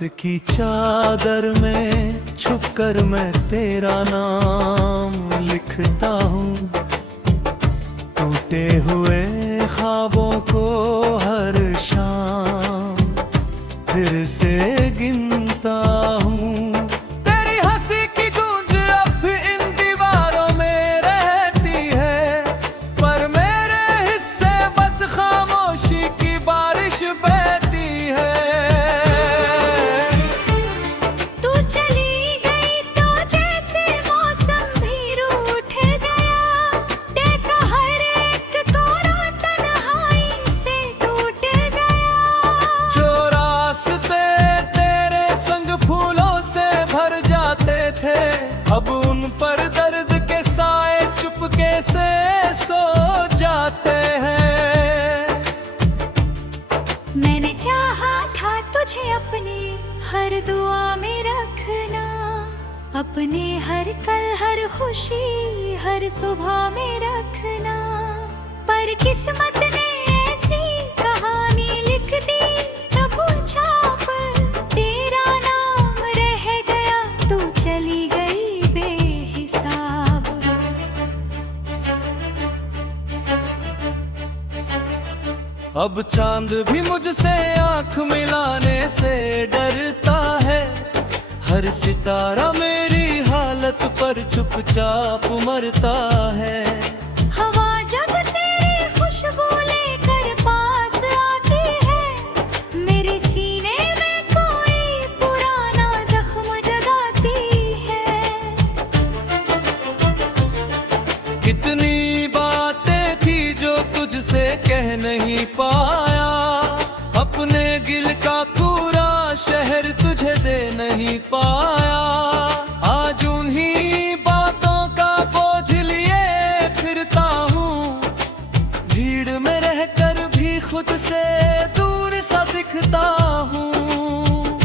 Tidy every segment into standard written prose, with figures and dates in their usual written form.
की चादर में छुपकर मैं तेरा नाम लिखता हूँ। टूटे हुए ख्वाबों को हर शाम फिर से गिनता हूँ। तेरी हंसी की गूंज अब भी इन दीवारों में रहती है, पर मेरे हिस्से बस खामोशी की बारिश बहती है। तू चली गई तो जैसे मौसम भी रूठ गया, देखा हर एक कोरा तन्हाई से टूट गया। जो रास्ते तेरे संग फूलों से भर जाते थे, अब उन पर दर्द के साए चुपके से सो जाते हैं। मैंने चाहा था तुझे अपने हर दुआ में रखना, अपने हर कल हर खुशी हर सुबह में रखना, पर किस्मत ने ऐसी कहानी लिख दी। तब छाप तेरा नाम रह गया, तू चली गई बेहिसाब। अब चांद भी मुझसे आंख मिलाने से डरता है, हर सितारा मेरी हालत पर चुपचाप मरता है। हवा जब तेरी खुशबू लेकर पास आती है, मेरे सीने में कोई पुराना जख्म जगाती है। कितनी बातें थी जो तुझसे कह नहीं पाया, अपने गिल का पूरा शहर तुझे दे नहीं पाया। आज उन्हीं बातों का बोझ लिए फिरता हूँ, भीड़ में रहकर भी खुद से दूर सा दिखता हूँ।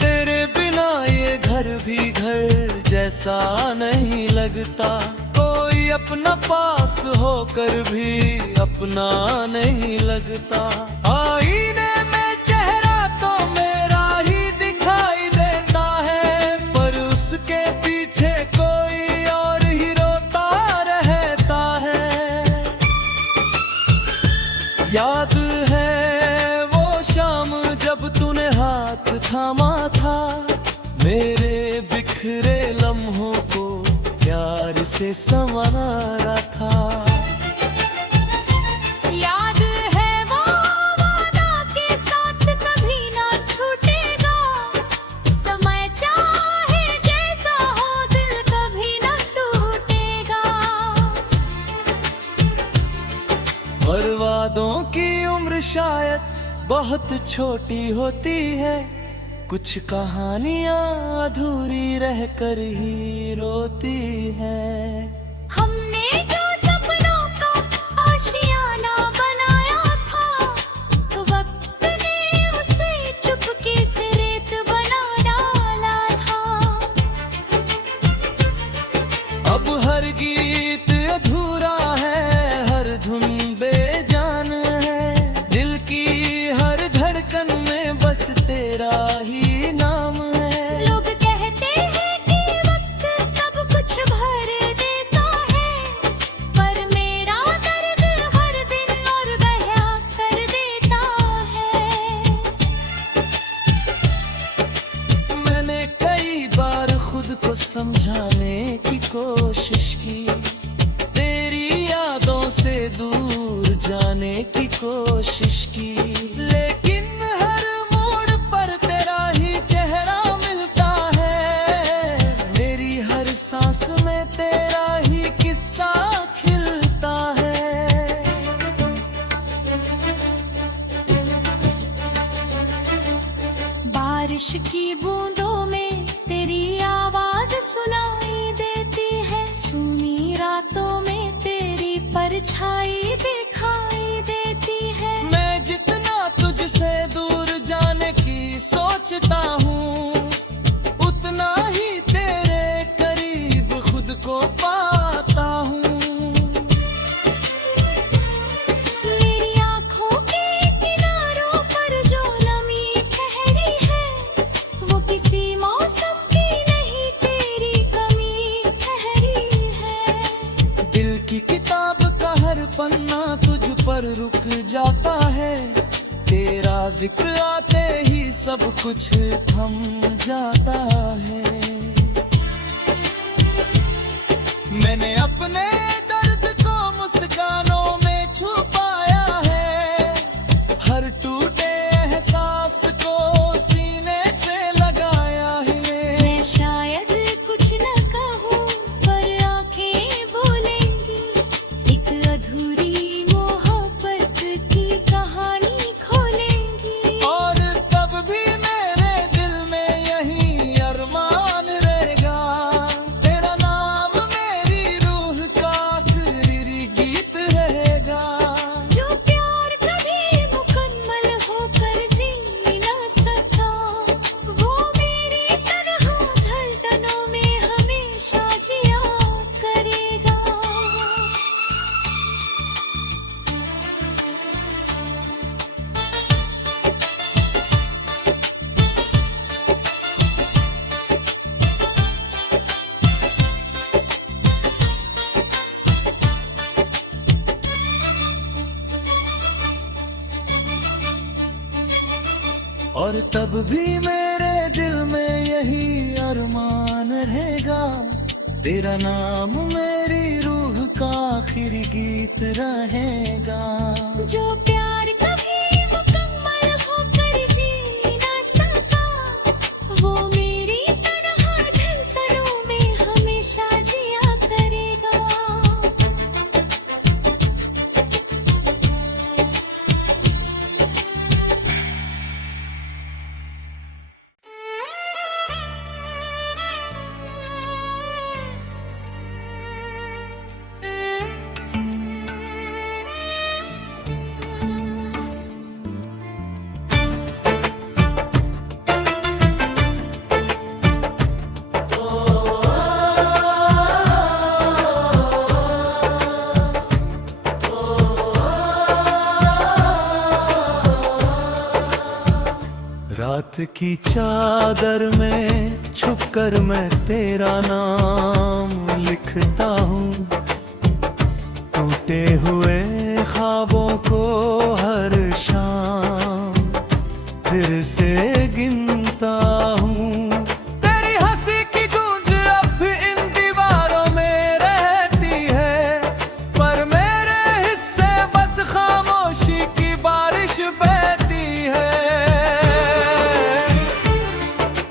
तेरे बिना ये घर भी घर जैसा नहीं लगता, कोई अपना पास होकर भी अपना नहीं लगता। आईने में चेहरा तो मेरा ही दिखाई देता है, पर उसके पीछे कोई और ही रोता रहता है। याद है वो शाम जब तूने हाथ थामा था, मेरे बिखरे लम्हों को प्यार से संवारा था। याद है वो वादा के साथ कभी ना छूटेगा, समय चाहे जैसा हो दिल कभी ना टूटेगा। और वादों की उम्र शायद बहुत छोटी होती है, कुछ कहानियां अधूरी रहकर ही रोती हैं। हमने जो सपनों का आशियाना बनाया था, वक्त ने उसे चुपके से रेत बना डाला था। अब हर गीत अधूरा है, हर धुन बेजान है, दिल की हर धड़कन में बस तेरा ही नाम है। लोग कहते हैं कि वक्त सब कुछ भर देता है, पर मेरा दर्द हर दिन और बया कर देता है। मैंने कई बार खुद को समझाने की कोशिश की, तेरी यादों से दूर जाने की कोशिश की, लेकिन हर मोड़ पर तेरा ही चेहरा मिलता है। मेरी हर सांस में तेरा ही किस्सा खिलता है। बारिश की बूंदों में तेरी आवाज सुनाई देती है, सूनी रातों में तेरी परछाई दिखाई देती है। मैं जितना तुझसे दूर जाने की सोचता हूँ, उतना ही तेरे करीब खुद को पाता हूँ। मेरी आँखों के किनारों पर जो सब कुछ थम जाता है। मैंने अपने दर्द को मुस्कानों में छुपाया है, हर टूटे एहसास को सीने से लगाया है। मैं शायद कुछ न कहूँ पर आंखें बोलेंगी, एक अधूरी मोहब्बत की कहानी खोलेंगी। और तब भी मेरे दिल में यही अरमान रहेगा, तेरा नाम मेरी रूह का आखिरी गीत रहेगा। जो प्यार कभी मुकम्मल होकर जी न सका, वो मेरी तरह धड़कनों में हमेशा जिया करेगा। और तब भी मेरे दिल में यही अरमान रहेगा, तेरा नाम मेरी रूह का आखिरी गीत रहेगा। जो प्यार कभी मुकम्मल होकर जी न सका, वो मेरी तरह धड़कनों में हमेशा जिया करेगा। रात की चादर में छुपकर मैं तेरा नाम लिखता हूँ, टूटे हुए ख्वाबों को हर शाम फिर से गिनता हूँ। तेरी हंसी की गूंज अब इन दीवारों में रहती है, पर मेरे हिस्से बस खामोशी की बारिश बहती है।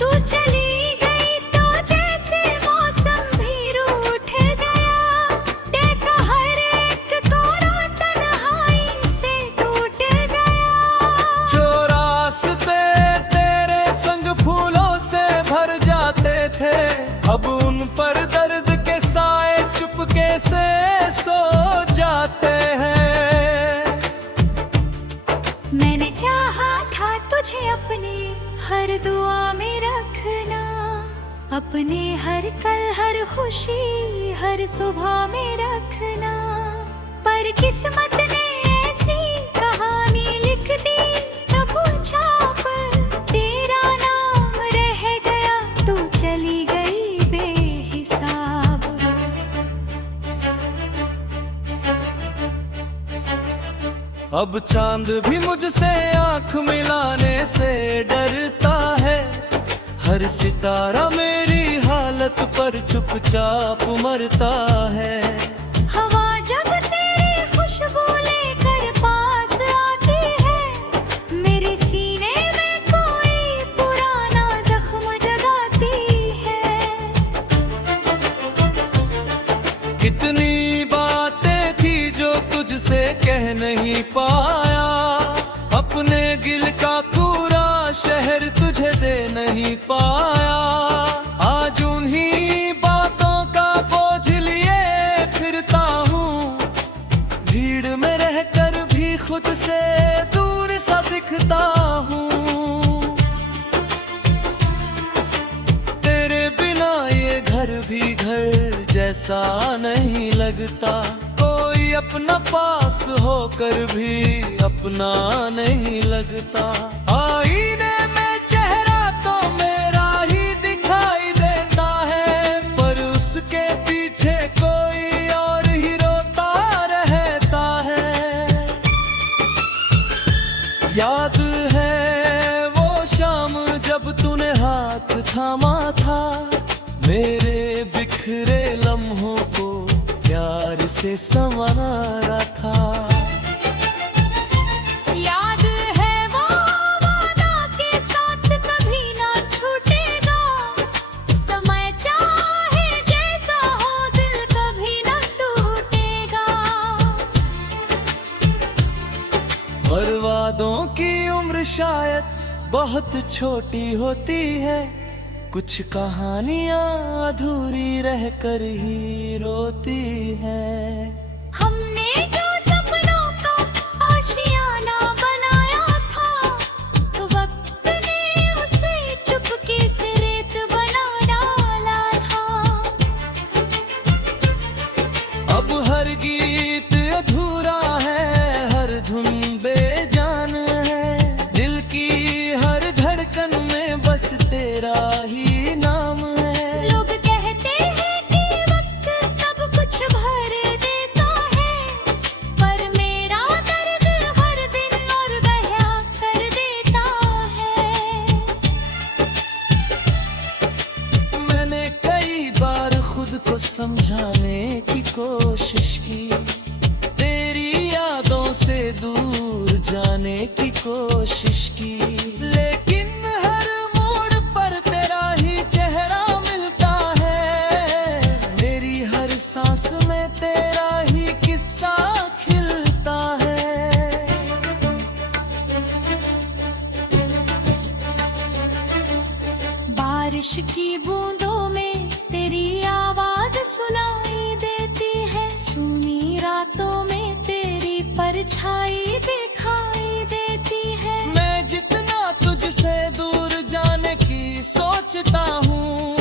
तू चली गई तो जैसे मौसम भी रूठ गया, देखा हर एक कोरा तन्हाई से टूट गया। जो रास्ते तेरे संग फूलों से भर जाते थे, अब उन पर दर्द के साए चुपके से सो जाते हैं। मैंने चाहा था तुझे अपनी हर दुआ में रखना, अपने हर कल हर खुशी हर सुबह में रखना। पर किस्मत ने ऐसी कहानी लिख दी, तब छाप तेरा नाम रह गया, तू चली गई बेहिसाब। अब चांद भी मुझसे आंख मिलाने से डरता है, हर सितारा मेरी हालत पर चुपचाप मरता है। हवा जब तेरी खुशबू लेकर पास आती है, मेरे सीने में कोई पुराना जख्म जगाती है। कितनी बातें थी जो तुझसे कह नहीं पाया, अपने गिल का पूरा शहर तुझे दे नहीं पाया। आज उन्हीं बातों का बोझ लिए फिरता हूँ, भीड़ में रहकर भी खुद से दूर सा दिखता हूँ। तेरे बिना ये घर भी घर जैसा नहीं लगता, कोई अपना पास होकर भी अपना नहीं लगता। आईने में चेहरा तो मेरा ही दिखाई देता है, पर उसके पीछे कोई और ही रोता रहता है। याद है वो शाम जब तूने हाथ थामा था, मेरे बिखरे लम्हों को प्यार से संवारा था। याद है वो वादा के साथ कभी ना छूटेगा, समय चाहे जैसा हो दिल कभी ना टूटेगा। और वादों की उम्र शायद बहुत छोटी होती है, कुछ कहानियां अधूरी रहकर ही रोती है। हमने जो सपनों का आशियाना बनाया था, वक्त ने उसे चुपके से रेत बना डाला था। अब हर गीत अधूरा है, हर धुन बेजान है, दिल की हर धड़कन में बस तेरा ही नाम है। लोग कहते हैं कि वक्त सब कुछ भर देता है, पर मेरा दर्द हर दिन और बयां कर देता है। मैंने कई बार खुद को समझाने की कोशिश की, तेरी यादों से दूर जाने की कोशिश की, लेकिन हर मोड़ पर तेरा ही चेहरा मिलता है। मेरी हर सांस में तेरा ही किस्सा खिलता है। बारिश की बूंदों में तेरी आवाज सुनाई देती है, सूनी रातों में तेरी परछाई दिखाई देती है। मैं जितना तुझसे दूर जाने की सोचता हूँ,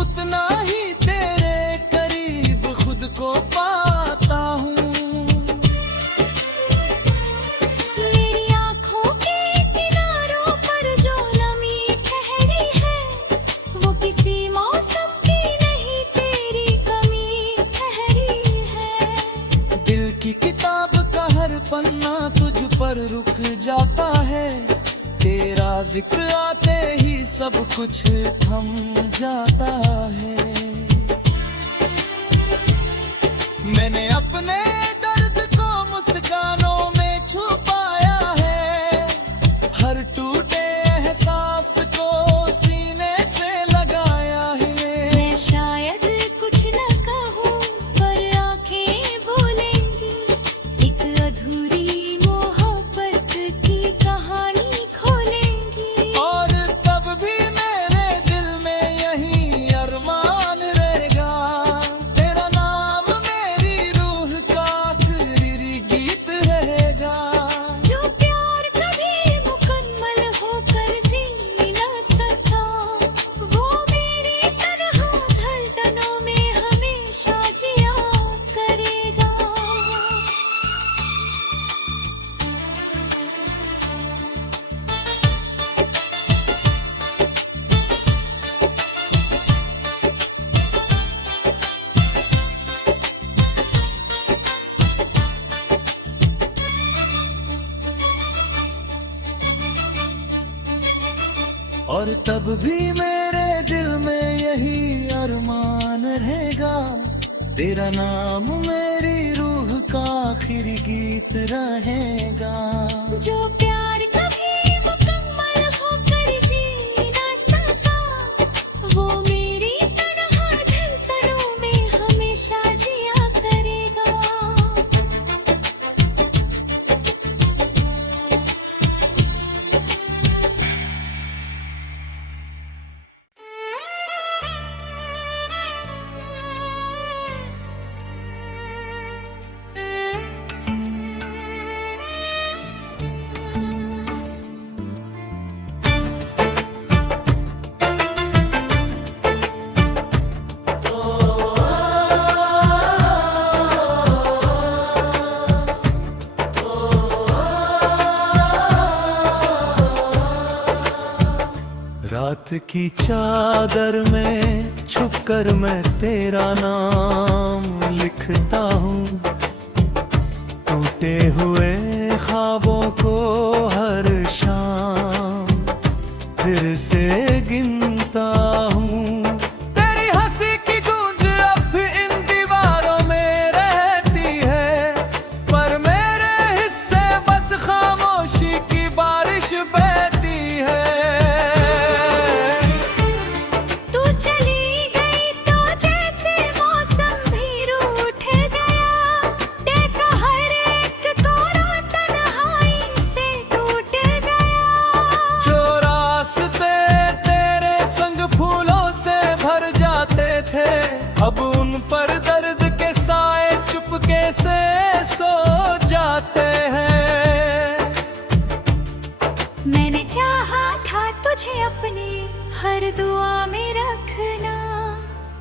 उतना ही तेरे करीब खुद को पाता हूँ। मेरी आँखों के किनारों पर जो नमी ठहरी है, वो किसी मौसम की नहीं तेरी कमी ठहरी है। दिल की किताब का हर पन्ना तुझ पर रुक जाता है, तेरा जिक्र आते ही सब कुछ थम जाता है। मैंने अपने दर्द को मुस्कानों में छुपाया है, हर टूटे एहसास को सीने से लगाया है। मैं शायद कुछ न कहूँ, पर आंखें बोलेंगी, एक अधूरी मोहब्बत की कहानी खोलेंगी। और तब भी मेरे दिल में यही अरमान रहेगा, तेरा नाम मेरी रूह का आखिरी गीत रहेगा। जो प्यार कभी मुकम्मल होकर जी ना सका, वो मेरी तरह धड़कनों में हमेशा जिया करेगा। और तब भी मेरे दिल में यही अरमान रहेगा, तेरा नाम मेरी रूह का आखिरी गीत रहेगा। जो प्यार कभी मुकम्मल होकर जी ना सका, वो मेरी तरह धड़कनों में हमेशा जिया करेगा। रात की चादर में छुपकर मैं तेरा नाम लिखता हूँ, टूटे हुए ख्वाबों को हर शाम फिर से गिनता हूँ। तेरी हंसी की गूंज अब इन दीवारों में रहती है, पर मेरे हिस्से बस खामोशी की बारिश बहती है। तू चली गई तो जैसे मौसम भी रूठ गया, देखा हर एक कोरा तन्हाई से टूट गया। जो रास्ते तेरे संग फूलों से भर जाते थे, अब उन पर दर्द के साए चुपके से सो जाते हैं। मैंने चाहा था तुझे अपनी हर दुआ में रखना,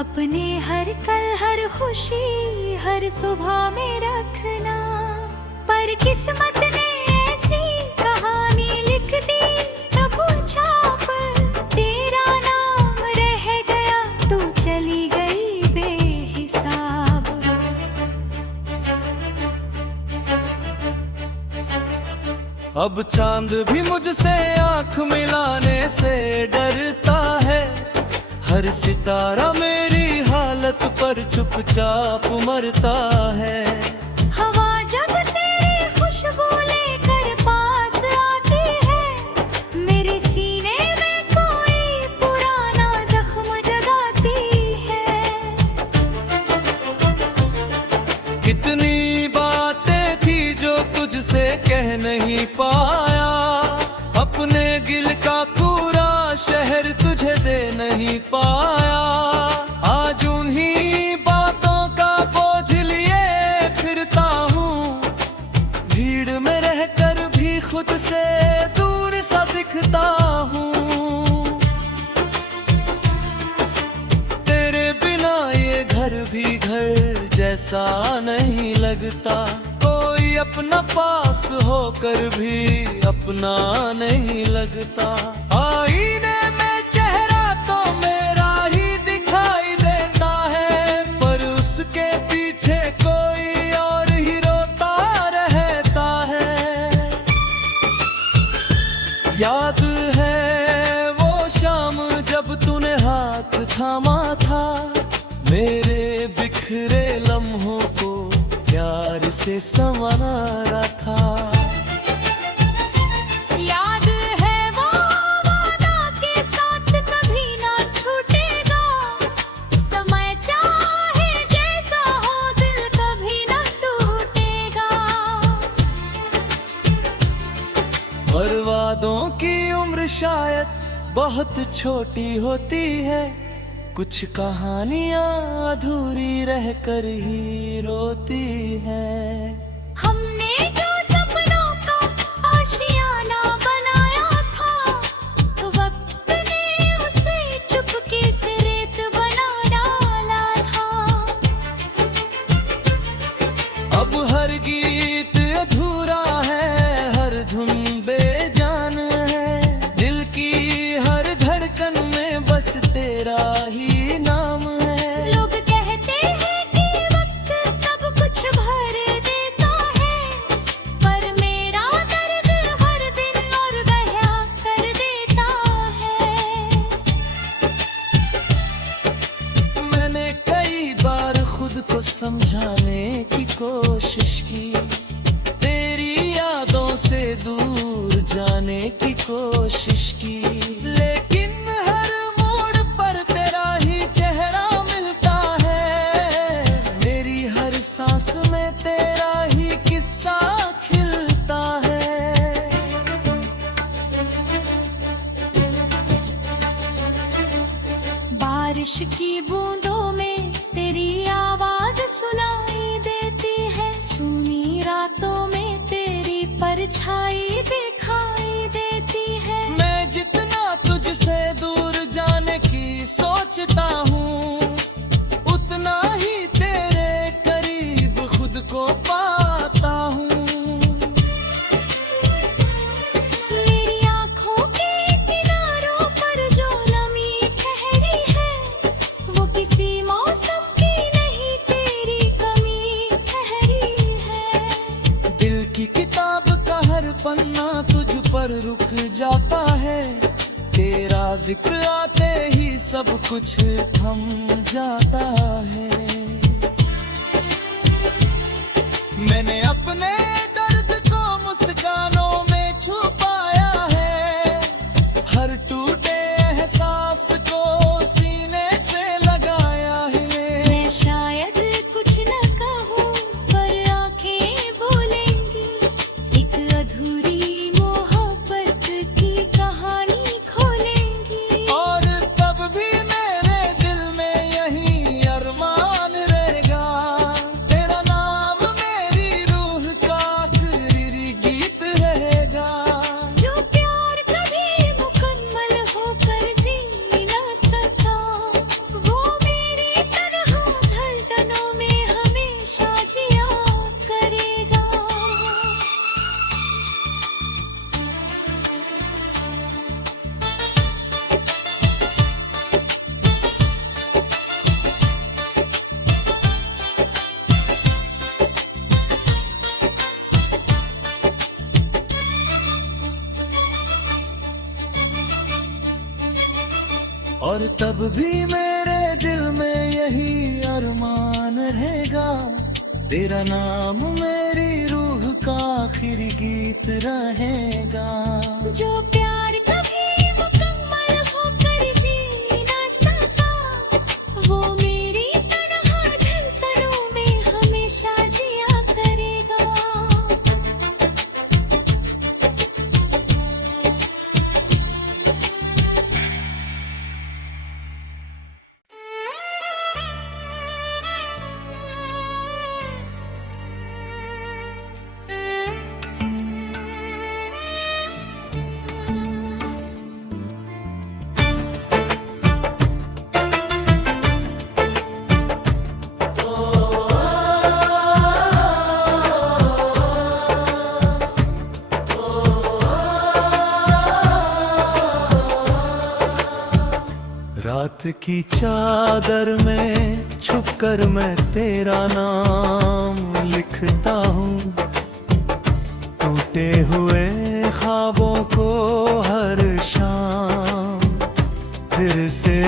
अपने हर कल हर खुशी हर सुबह में रखना, पर किस्मत ने ऐसी कहानी लिख दी, तब छाप तेरा नाम रह गया, तू चली गई बेहिसाब। अब चांद भी मुझसे आंख मिलाने से डरता है, हर सितारा मेरी हालत पर चुपचाप मरता है। हवा जब तेरी खुशबू लेकर पास आती है, मेरे सीने में कोई पुराना जख्म जगाती है। कितनी बातें थी जो तुझसे कह नहीं पाया, अपने गिल का पूरा शहर तुझे दे नहीं पाया। आज उन्हीं बातों का बोझ लिए फिरता हूँ, भीड़ में रहकर भी खुद से दूर सा दिखता हूँ। तेरे बिना ये घर भी घर जैसा नहीं लगता, कोई अपना पास होकर भी अपना नहीं लगता। आईने में चेहरा तो मेरा ही दिखाई देता है, पर उसके पीछे कोई और ही रोता रहता है। याद है वो शाम जब तूने हाथ थामा था, मेरे बिखरे लम्हों को प्यार से संवारा था। याद है वो वादा के साथ कभी ना छूटेगा, समय चाहे जैसा हो दिल कभी ना टूटेगा। और वादों की उम्र शायद बहुत छोटी होती है, कुछ कहानियां अधूरी रहकर ही रोती हैं। हमने जो सपनों का आशियाना बनाया था, वक्त ने उसे चुपके से रेत बना डाला था। अब हर गीत अधूरा है, हर धुन बेजान है, दिल की हर धड़कन में बस तेरा ही नाम है। लोग कहते हैं कि वक्त सब कुछ भर देता है, पर मेरा दर्द हर दिन और बया कर देता है। मैंने कई बार खुद को समझाने की कोशिश की, तेरी यादों से दूर जाने की कोशिश की, लेकिन हर मोड़ पर तेरा ही चेहरा मिलता है। मेरी हर सांस में तेरा ही किस्सा खिलता है। बारिश की बूंदों में तेरी आवाज सुनाई देती है, सूनी रातों में तेरी परछाई दिखाई देती है। मैं जितना तुझसे दूर जाने की सोचता हूँ, उतना ही तेरे करीब खुद को पाता हूँ। मेरी आँखों के किनारों पर जो नमी ठहरी है, वो किसी मौसम की नहीं तेरी कमी ठहरी है। दिल की किताब का हर पन्ना जिक्र आते ही सब कुछ थम जाता है। मैंने अपने दर्द को मुस्कानों में छुपाया है, हर टूटे एहसास को सीने से लगाया है। मैं शायद कुछ न कहूँ पर आंखें बोलेंगी, एक अधूरी मोहब्बत की कहानी खोलेंगी। और तब भी मेरे दिल में यही अरमान रहेगा, तेरा नाम मेरी रूह का आखिरी गीत रहेगा। जो प्यार कभी मुकम्मल होकर जी ना सका, वो मेरी तरह धड़कनों में हमेशा जिया करेगा। और तब भी मेरे दिल में यही अरमान रहेगा, तेरा नाम मेरी रूह का आखिरी गीत रहेगा। जो प्यार कभी मुकम्मल होकर जी ना सका, वो मेरी तरह धड़कनों में हमेशा जिया करेगा। रात की चादर में छुपकर मैं तेरा नाम लिखता हूँ, टूटे हुए ख्वाबों को हर शाम फिर से